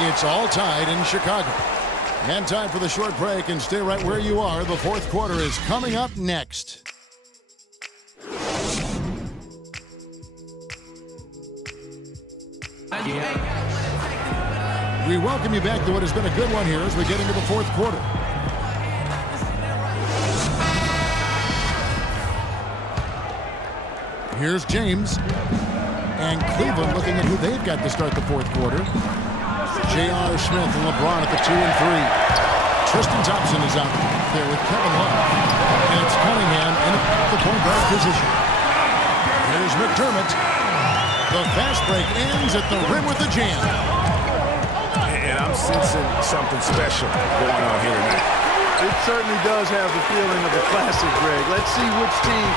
It's all tied in Chicago. And time for the short break, and stay right where you are. The fourth quarter is coming up next. We welcome you back to what has been a good one here as we get into the fourth quarter. Here's James. And Cleveland looking at who they've got to start the fourth quarter. J.R. Smith and LeBron at the 2 and 3. Tristan Thompson is out there with Kevin Love. And it's Cunningham in the point guard position. Here's McDermott. The fast break ends at the rim with a jam. And I'm sensing something special going on here tonight. It certainly does have the feeling of a classic, Greg. Let's see which team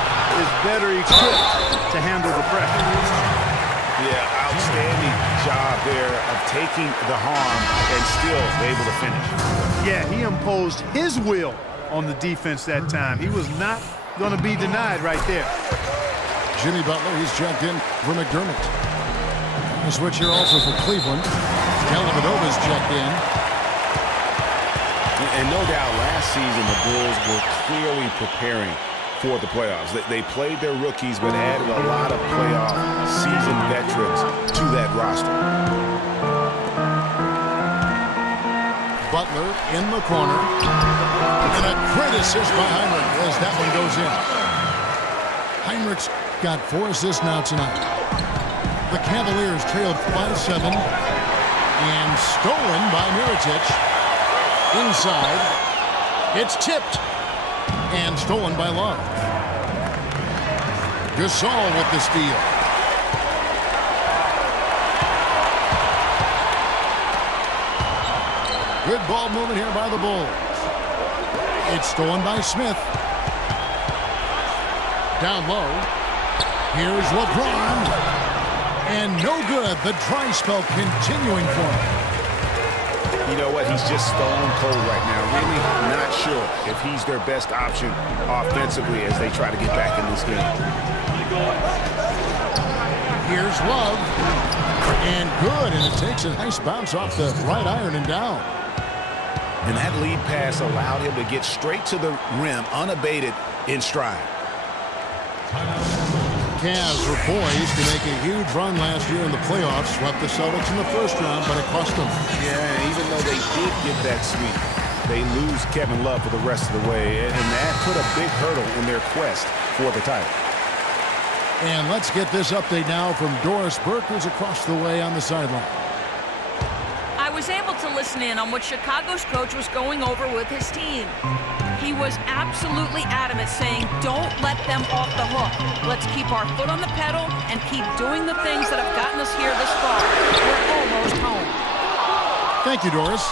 is better equipped to handle the pressure. Yeah, outstanding job there of taking the harm and still able to finish. Yeah, he imposed his will on the defense that time. He was not going to be denied right there. Jimmy Butler, he's checked in for McDermott. A switch here also for Cleveland. Dellavedova's checked in. And no doubt last season the Bulls were clearly preparing for the playoffs. They played their rookies but added a lot of playoff seasoned veterans to that roster. Butler in the corner. And a great assist by Heinrich as that one goes in. Heinrich's got 4 assists now tonight. The Cavaliers trailed by 7 and stolen by Mirotic. Inside, it's tipped and stolen by Love. Gasol with the steal. Good ball movement here by the Bulls. It's stolen by Smith. Down low. Here's LeBron. And no good. The dry spell continuing for him. You know what? He's just stone cold right now. Really not sure if he's their best option offensively as they try to get back in this game. Here's Love. And good. And it takes a nice bounce off the right iron and down. And that lead pass allowed him to get straight to the rim unabated in stride. Cavs were poised to make a huge run last year in the playoffs. Swept the Celtics in the first round, but it cost them. Yeah, even though they did get that sweep, they lose Kevin Love for the rest of the way, and that put a big hurdle in their quest for the title. And let's get this update now from Doris Burke, who's across the way on the sideline. I was able to listen in on what Chicago's coach was going over with his team. He was absolutely adamant, saying, don't let them off the hook. Let's keep our foot on the pedal and keep doing the things that have gotten us here this far. We're almost home. Thank you, Doris.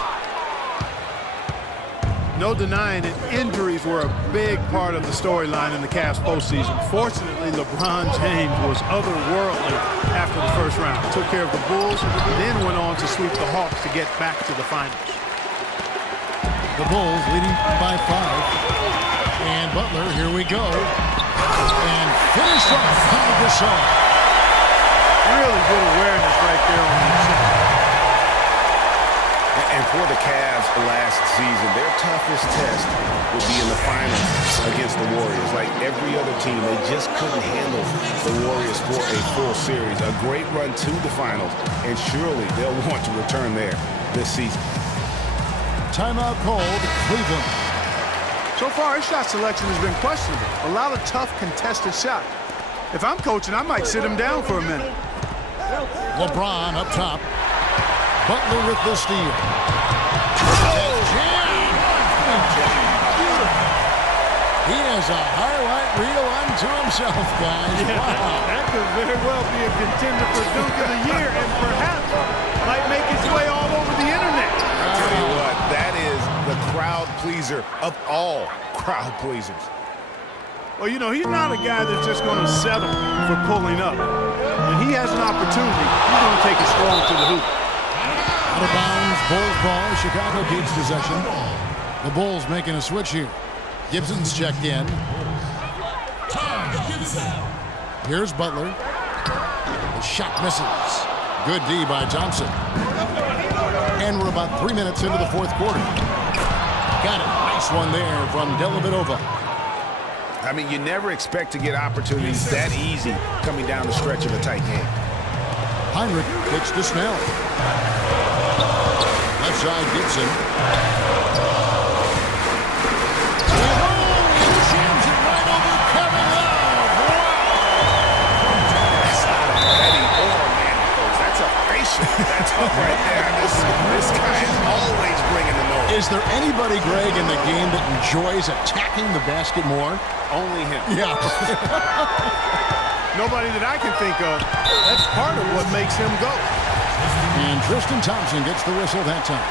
No denying it, injuries were a big part of the storyline in the Cavs postseason. Fortunately, LeBron James was otherworldly after the first round. Took care of the Bulls, then went on to sweep the Hawks to get back to the finals. The Bulls leading by 5. And Butler, here we go. And finished off by Gasol. Really good awareness right there on the shot. And for the Cavs last season, their toughest test would be in the finals against the Warriors. Like every other team, they just couldn't handle the Warriors for a full series. A great run to the finals, and surely they'll want to return there this season. Timeout called, Cleveland. So far, his shot selection has been questionable. A lot of tough, contested shots. If I'm coaching, I might sit him down for a minute. LeBron up top. Butler with the steal. He has a highlight reel unto himself, guys. Yeah, wow. That could very well be a contender for Dunk of the Year and perhaps might make its way all over the internet. I tell you what, that is the crowd pleaser of all crowd pleasers. Well, you know, he's not a guy that's just going to settle for pulling up. When he has an opportunity, he's going to take it strong to the hoop. Out of bounds, Bulls ball. Chicago keeps possession. The Bulls making a switch here. Gibson's checked in. Here's Butler. The shot misses. Good D by Thompson. And we're about 3 minutes into the fourth quarter. Got it. Nice one there from Dellavedova. I mean, you never expect to get opportunities that easy coming down the stretch of a tight game. Heinrich pitch to Snell. Left side, Gibson. Jams it right over Kevin Love. Wow! That's not a Petty or a Manny, folks. That's a facial. That's up right there. This guy is always bringing the noise. Is there anybody, Greg, in the game that enjoys attacking the basket more? Only him. Yeah. Nobody that I can think of. That's part of what makes him go. And Tristan Thompson gets the whistle that time.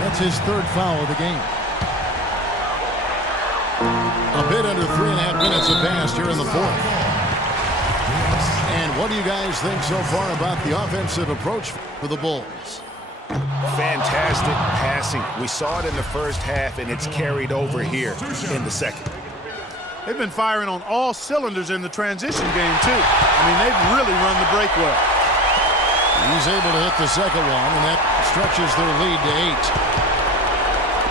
That's his third foul of the game. A bit under 3.5 minutes have passed here in the fourth. And what do you guys think so far about the offensive approach for the Bulls? Fantastic passing. We saw it in the first half, and it's carried over here in the second. They've been firing on all cylinders in the transition game, too. I mean, they've really run the break well. He's able to hit the second one, and that stretches their lead to 8.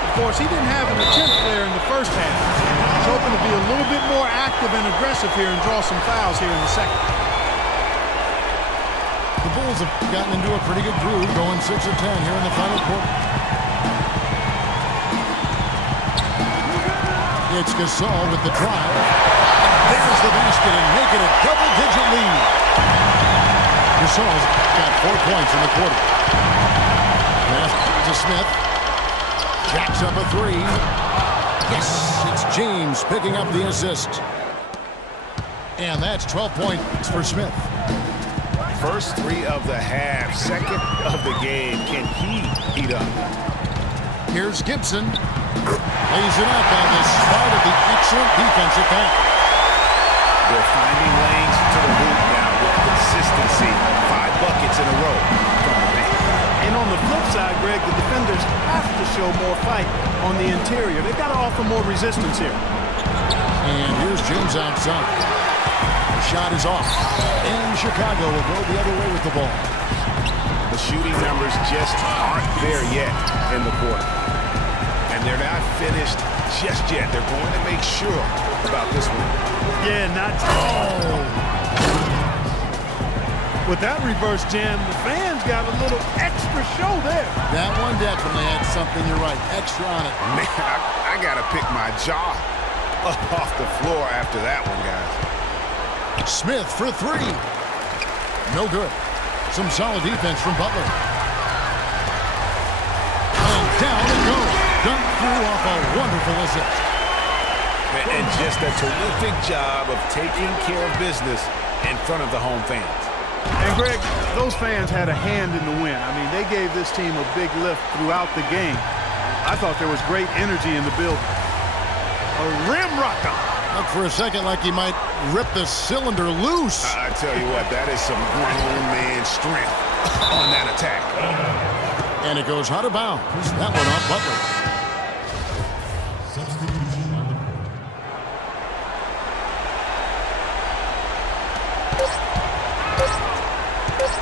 Of course, he didn't have an attempt there in the first half. He's hoping to be a little bit more active and aggressive here and draw some fouls here in the second. The Bulls have gotten into a pretty good groove, going 6 of 10 here in the final quarter. It's Gasol with the drive. There's the basket and make it a double-digit lead. Gasol's got 4 points in the quarter. Pass to Smith. Jacks up a 3. Yes, it's James picking up the assist. And that's 12 points for Smith. First 3 of the half, second of the game. Can he heat up? Here's Gibson. Lays it up on the start of the excellent defensive pass. They're finding lanes to the hoop now with consistency. 5 buckets in a row from the bench. And on the flip side, Greg, the defenders have to show more fight on the interior. They've got to offer more resistance here. And here's James outside. The shot is off. And Chicago will go the other way with the ball. The shooting numbers just aren't there yet in the quarter. And they're not finished just yet. They're going to make sure about this one. Yeah, not. Oh. With that reverse jam, the fans got a little extra show there. That one definitely had something, you're right, extra on it. Man, I got to pick my jaw up off the floor after that one, guys. Smith for 3. No good. Some solid defense from Butler. And down it goes. Dunked through off a wonderful assist. And just a terrific job of taking care of business in front of the home fans. And, Greg, those fans had a hand in the win. I mean, they gave this team a big lift throughout the game. I thought there was great energy in the building. A rim rocker. Looked for a second like he might rip the cylinder loose. I tell you what, that is some grown man strength on that attack. And it goes out of bounds. That one off Butler.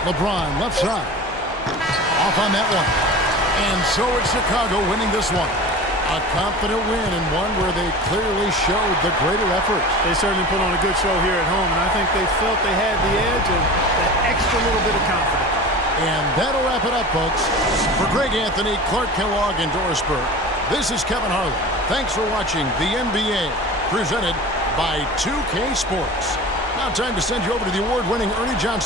LeBron left side. Off on that one. And so it's Chicago winning this one. A confident win and one where they clearly showed the greater effort. They certainly put on a good show here at home, and I think they felt they had the edge and that extra little bit of confidence. And that'll wrap it up, folks. For Greg Anthony, Clark Kellogg, and Doris Burke, this is Kevin Harlan. Thanks for watching the NBA, presented by 2K Sports. Now time to send you over to the award-winning Ernie Johnson.